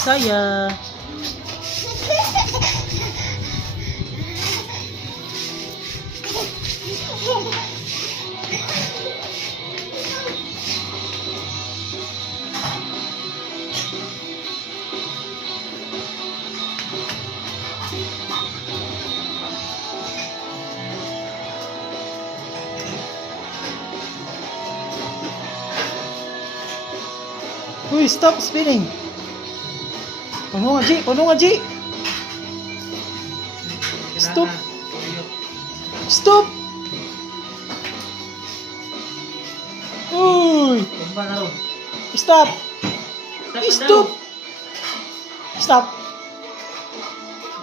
Bisaya. Uy, stop spinning. Puno nga, G. Puno nga, G. Stop. Stop. Uy. Stop. Stop. Stop.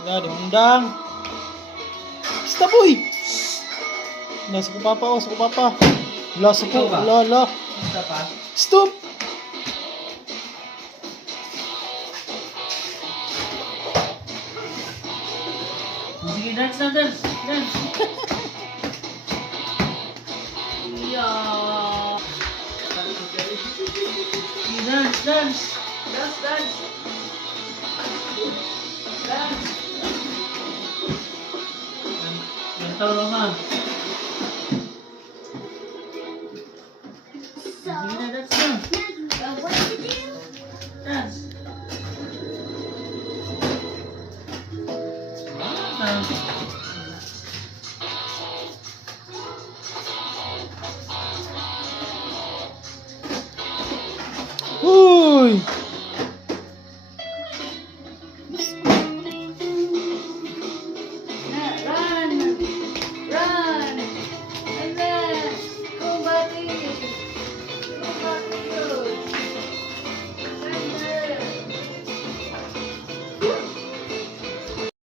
Wala, undang. Stop, uy. Nasa ko papa, oh. Sa ko papa. Wala, sa ko. Wala. Stop. Sige, dance. Yeah. Dance. Gantaw lang ha. Sige na, dance na. Dance. Uy.